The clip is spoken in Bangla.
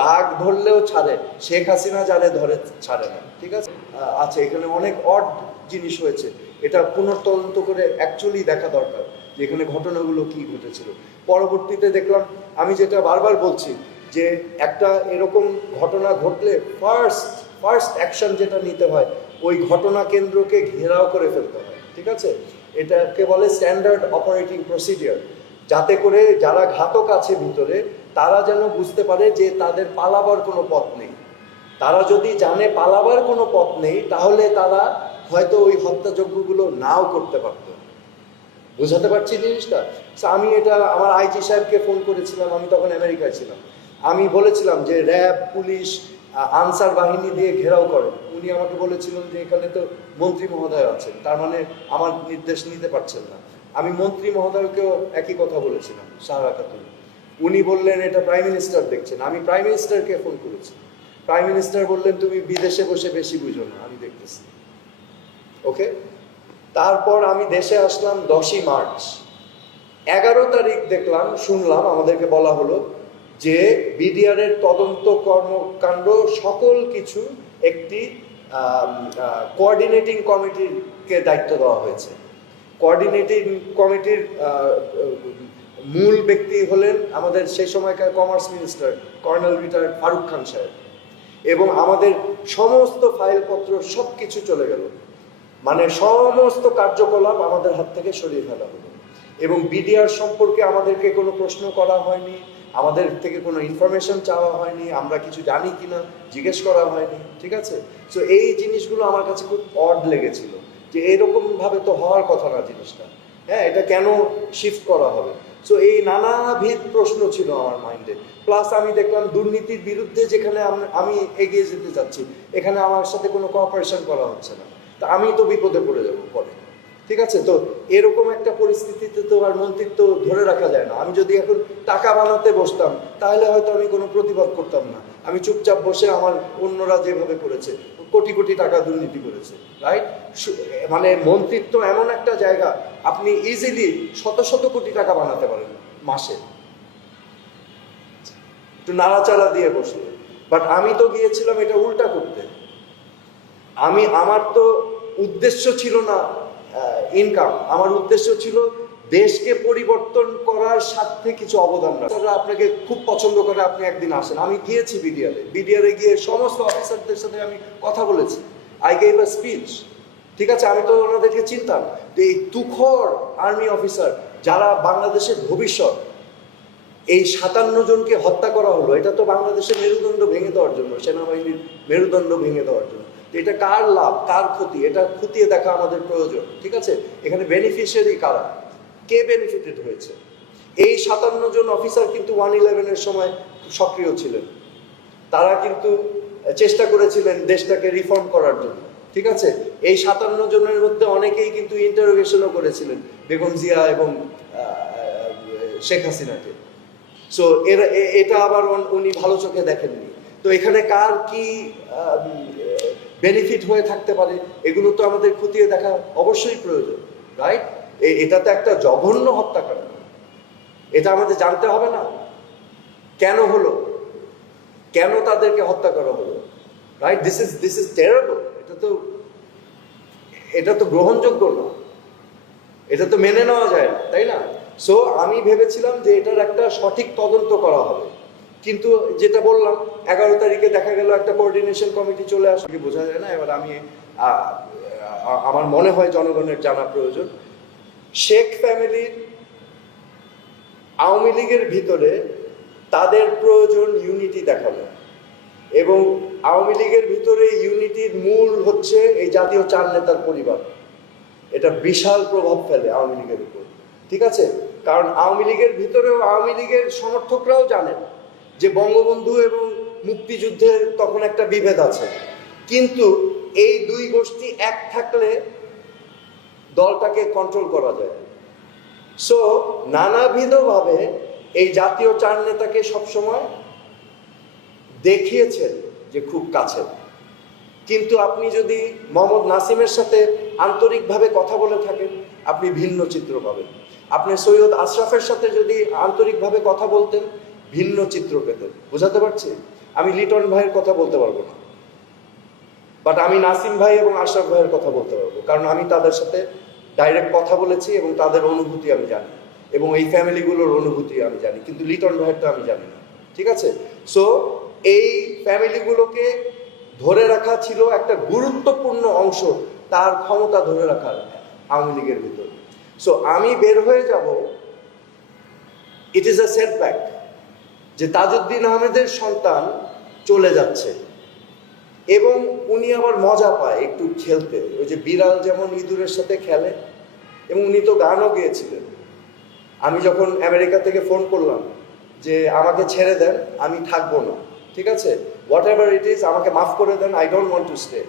বাঘ ধরলেও ছাড়ে শেখ হাসিনা যারে ধরে ছাড়ে না ঠিক আছে? আহ, আচ্ছা এখানে অনেক অড জিনিস হয়েছে। এটা পুনর্তদন্ত করে অ্যাকচুয়ালি দেখা দরকার যে এখানে ঘটনাগুলো কি ঘটেছিল। পরবর্তীতে দেখলাম আমি যেটা বারবার বলছি যে একটা এরকম ঘটনা ঘটলে ফার্স্ট ফার্স্ট অ্যাকশন যেটা নিতে হয় ওই ঘটনা কেন্দ্রকে ঘেরাও করে ফেলতে হয় ঠিক আছে? এটাকে বলে স্ট্যান্ডার্ড অপারেটিং প্রসিডিওর যাতে করে যারা ঘাতক আছে ভিতরে তারা যেন বুঝতে পারে যে তাদের পালাবার কোনো পথ নেই। তারা যদি জানে পালাবার কোনো পথ নেই, তাহলে তারা হয়তো ওই হত্যাযজ্ঞগুলো নাও করতে পারতো। বোঝাতে পারছি জিনিসটা? আমি এটা আমার আইজি সাহেবকে ফোন করেছিলাম, আমি তখন আমেরিকায় ছিলাম। আমি বলেছিলাম যে র্যাব, পুলিশ আনসার বাহিনী দিয়ে ঘেরাও করে। উনি আমাকে বলেছিলেন যে এখানে তো মন্ত্রী মহোদয় আছেন, তার মানে আমার নির্দেশ নিতে পারছেন না। আমি মন্ত্রী মহোদয়কেও একই কথা বলেছিলাম, সাহারা খাতুন। উনি বললেন, এটা প্রাইম মিনিস্টার দেখছেন। আমি প্রাইম মিনিস্টারকে ফোন করেছি। প্রাইম মিনিস্টার বললেন, তুমি বিদেশে বসে বেশি বুঝো না, আমি দেখতেছি। ওকে তারপর আমি দেশে আসলাম দশই মার্চ। এগারো তারিখ দেখলাম, শুনলাম, আমাদেরকে বলা হলো যে বিডিআর এর তদন্ত কর্মকাণ্ড সকল কিছু একটি কোঅর্ডিনেটিং কমিটিকে দায়িত্ব দেওয়া হয়েছে। কোঅর্ডিনেটিং কমিটির মূল ব্যক্তি হলেন আমাদের সেই সময়কার commerce minister colonel retired Faruk Khan সাহেব। এবং আমাদের সমস্ত ফাইলপত্র সব কিছু চলে গেল। মানে সমস্ত কার্যকলাপ আমাদের হাত থেকে সরিয়ে ফেলা হলো। এবং বিডিআর সম্পর্কে আমাদেরকে কোনো প্রশ্ন করা হয়নি, আমাদের থেকে কোনো ইনফরমেশন চাওয়া হয়নি, আমরা কিছু জানি কিনা জিজ্ঞেস করা হয়নি, ঠিক আছে? সো এই জিনিসগুলো আমার কাছে খুব অড লেগেছিল যে এরকমভাবে তো হওয়ার কথা না জিনিসটা। হ্যাঁ এটা কেন শিফট করা হবে? সো এই নানাবিধ প্রশ্ন ছিল আমার মাইন্ডে প্লাস আমি দেখলাম দুর্নীতির বিরুদ্ধে যেখানে আমি এগিয়ে যেতে যাচ্ছি, এখানে আমার সাথে কোনো কোঅপারেশন করা হচ্ছে না। তা আমি তো বিপদে পড়ে যাব পরে। ঠিক আছে? তো এরকম একটা পরিস্থিতিতে তো আর মন্ত্রিত্ব ধরে রাখা যায় না। আমি যদি এখন টাকা বানাতে বসতাম, তাহলে হয়তো আমি কোনো প্রতিবাদ করতাম না। আমি চুপচাপ বসে আমার অন্যরা যেভাবে করেছে, কোটি কোটি টাকা দুর্নীতি করেছে রাইট মানে মন্ত্রিত্ব এমন একটা জায়গা আপনি ইজিলি শত শত কোটি টাকা বানাতে পারেন মাসে। একটু নাড়াচাড়া দিয়ে বসে বাট আমি তো গিয়েছিলাম এটা উল্টা করতে। আমি, আমার তো উদ্দেশ্য ছিল না ইনকাম আমার উদ্দেশ্য ছিল দেশকে পরিবর্তন করার স্বার্থে কিছু অবদান রাখা। আপনাকে খুব পছন্দ করে, আপনি একদিন আসেন। আমি গিয়েছি বিডিআরে। বিডিআরে গিয়ে সমস্ত অফিসারদের সাথে আমি কথা বলেছি। আই গেভ আ স্পিচ ঠিক আছে, আমি তো ওনাদেরকে চিনতাম। যে এই তুখর আর্মি অফিসার যারা বাংলাদেশের ভবিষ্যৎ, এই সাতান্ন জনকে হত্যা করা হলো, এটা তো বাংলাদেশের মেরুদণ্ড ভেঙে দেওয়ার জন্য, সেনাবাহিনীর মেরুদণ্ড ভেঙে দেওয়ার জন্য। তো এটা কার লাভ, কার ক্ষতি? এটা খতিয়ে দেখা আমাদের প্রয়োজন, ঠিক আছে? এখানে বেনিফিশিয়ারি কারা? কে বেনিফিটেড হয়েছে? এই সাতান্ন জন অফিসার কিন্তু ওয়ান ইলেভেনের সময় সক্রিয় ছিলেন। তারা কিন্তু চেষ্টা করেছিলেন দেশটাকে রিফর্ম করার জন্য। ঠিক আছে? এই সাতান্ন জনের মধ্যে অনেকেই কিন্তু ইন্টারোগেশনও করেছিলেন, বেগম জিয়া এবং শেখ হাসিনাকে। সো এরা এটা আবার উনি ভালো চোখে দেখেননি। তো এখানে কার কি বেনিফিট হয়ে থাকতে পারে, এগুলো তো আমাদের খতিয়ে দেখা অবশ্যই প্রয়োজন রাইট এটা তো একটা জঘন্য হত্যাকাণ্ড। এটা আমাদের জানতে হবে না। কেন হলো? কেন তাদেরকে হত্যা করা হলো? Right this is this is terrible এটা তো এটা তো গ্রহণযোগ্য না। এটা তো মেনে নেওয়া যায় না, তাই না? সো আমি ভেবেছিলাম যে এটার একটা সঠিক তদন্ত করা হবে। কিন্তু যেটা বললাম, এগারো তারিখে দেখা গেল একটা কোঅর্ডিনেশন কমিটি চলে আসে। কি বোঝা যায় না? এবার আমি আমার মনে হয় জনগণের জানা প্রয়োজন। শেখ ফ্যামিলির আওয়ামী লীগের ভিতরে তাদের প্রয়োজন ইউনিটি দেখানো। এবং আওয়ামী লীগের ভিতরে ইউনিটির মূল হচ্ছে এই জাতীয় চার নেতার পরিবার। এটা বিশাল প্রভাব ফেলে আওয়ামী লীগের উপর। ঠিক আছে? কারণ আওয়ামী লীগের ভিতরেও আওয়ামী লীগের সমর্থকরাও জানেন যে বঙ্গবন্ধু এবং মুক্তিযুদ্ধের তখন একটা বিভেদ আছে। কিন্তু এই দুই গোষ্ঠী এক থাকলে দলটাকে কন্ট্রোল করা যায়। সো নানাবিধভাবে এই জাতীয় চার নেতাকে সবসময় দেখিয়েছেন যে খুব কাছে কিন্তু আপনি যদি মোহাম্মদ নাসিমের সাথে আন্তরিকভাবে কথা বলে থাকেন, আপনি ভিন্ন চিত্র পাবেন। আপনি সৈয়দ আশরাফের সাথে যদি আন্তরিকভাবে কথা বলতেন, ভিন্ন চিত্র পেতেন। বোঝাতে পারছি? আমি লিটন ভাইয়ের কথা বলতে পারব না। বাট আমি নাসিম ভাই এবং আশরাফ ভাইয়ের কথা বলতে পারব। কারণ আমি তাদের সাথে ডাইরেক্ট কথা বলেছি এবং তাদের অনুভূতি আমি জানি। এবং এই ফ্যামিলিগুলোর অনুভূতি আমি জানি। কিন্তু লিটন ভাইয়েরটা আমি জানি না। ঠিক আছে? সো এই ফ্যামিলিগুলোকে ধরে রাখা ছিল একটা গুরুত্বপূর্ণ অংশ তার ক্ষমতা ধরে রাখার আওয়ামী লীগের ভিতরে। সো আমি বের হয়ে যাব ইট ইজ আ সেটব্যাক যে তাজউদ্দিন আহমেদের সন্তান চলে যাচ্ছে এবং উনি আবার মজা পায় একটু খেলতে। ওই যে বিড়াল যেমন ইঁদুরের সাথে খেলে এবং উনি তো গানও গেয়েছিলেন। আমি যখন আমেরিকা থেকে ফোন করলাম যে আমাকে ছেড়ে দেন, আমি থাকব না। ঠিক আছে? হোয়াট এভার ইট ইজ আমাকে মাফ করে দেন I don't want to stay